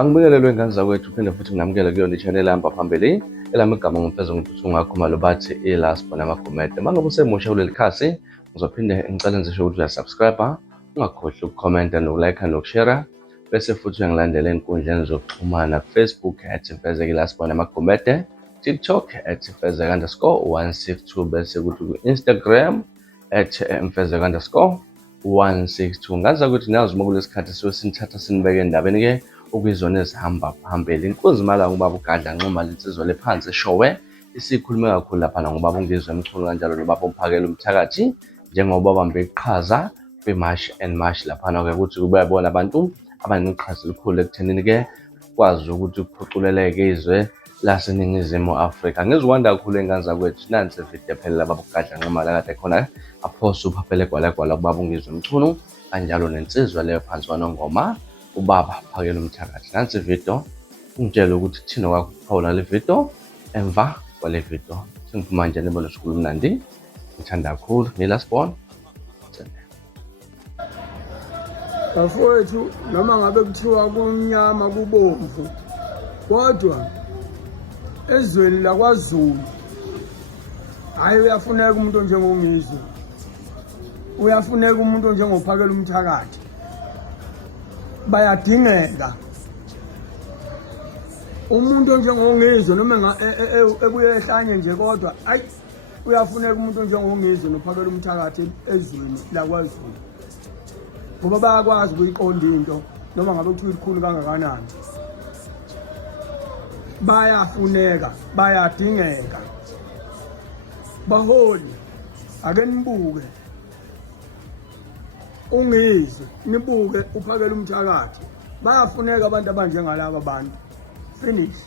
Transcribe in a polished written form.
Angibingelelwe ngane zakwethu uphinde futhi nginamukele kuyona i-channel yami phambili elami igama ngumfeza ngiphuthi ungakhuluma lo bathi iLaspo namaGumede. Mangabe usemusha kuleli khasi ngizophinde ngicela ngisho ukuthi uyasubscribe, ungakhohlwa ukukhomenta nokulike nokushare, bese futhi uyangilandela ey'nkundleni zokuxhumana Facebook @mfezeke_iLaspo namaGumede, TikTok @mfezeke_162, bese kuthi ku-Instagram @mfezeke_162. Ngazi ukuthi nazi uma kulesi khathi suke sinithatha sinibeke endabeni-ke okuyizona ezihamba phambili. Inkunzi Malanga ubaba uGadla Nxuma linsizwa lephansi eshowe isikhulume kakhulu lapha ngobaba uNgizwe Mchunu kanjalo nobaba uMphakela Umthakathi njengoba babambe iqhaza kwi-March and March laphana-ke ukuthi kube yibona abantu abaneqhaza elikhulu ekuthenini-ke kwazi ukuthi kuphuculeleke izwe laseNingizimu Afrika. Ngizokwanda kakhulu ey'ngane zakwethu nansi video ephelela baba uGadla Nxuma la kade khona aphosa uphaphele gwalagwala kubaba uNgizwe Mchunu kanjalo nensizwa leyo phansi kwanongoma ubaba Phakela Umthakathi. Nansi video ungitshela ukuthi kuthina kwakuphawula le video emva kwale video. Sengiphuma nje nibona usuku mnandi. Ngithanda kakhulu ngiLaspo. Bafowethu noma ngabe kuthiwa kumnyama kubomvu kodwa ezweni lakwaZulu hayi uyafuneka umuntu onjengoNgizwe, uyafuneka umuntu onjengoPhakela Umthakathi, bayadingeka. Umuntu onjengoNgizwe noma ebuye ehlanye nje kodwa hayi uyafuneka umuntu onjengoNgizwe noPhakela Umthakathi ezweni lakwaZulu, ngoba bayakwazi ukuyiqonda into noma ngabe kuthiwa ikhulu kangakanani. Bayafuneka, bayadingeka. Baholi ake nibuke uNgizwe, nibuke uPhakela Umthakathi, bayafuneka abantu abanjengalaba bantu. Finish.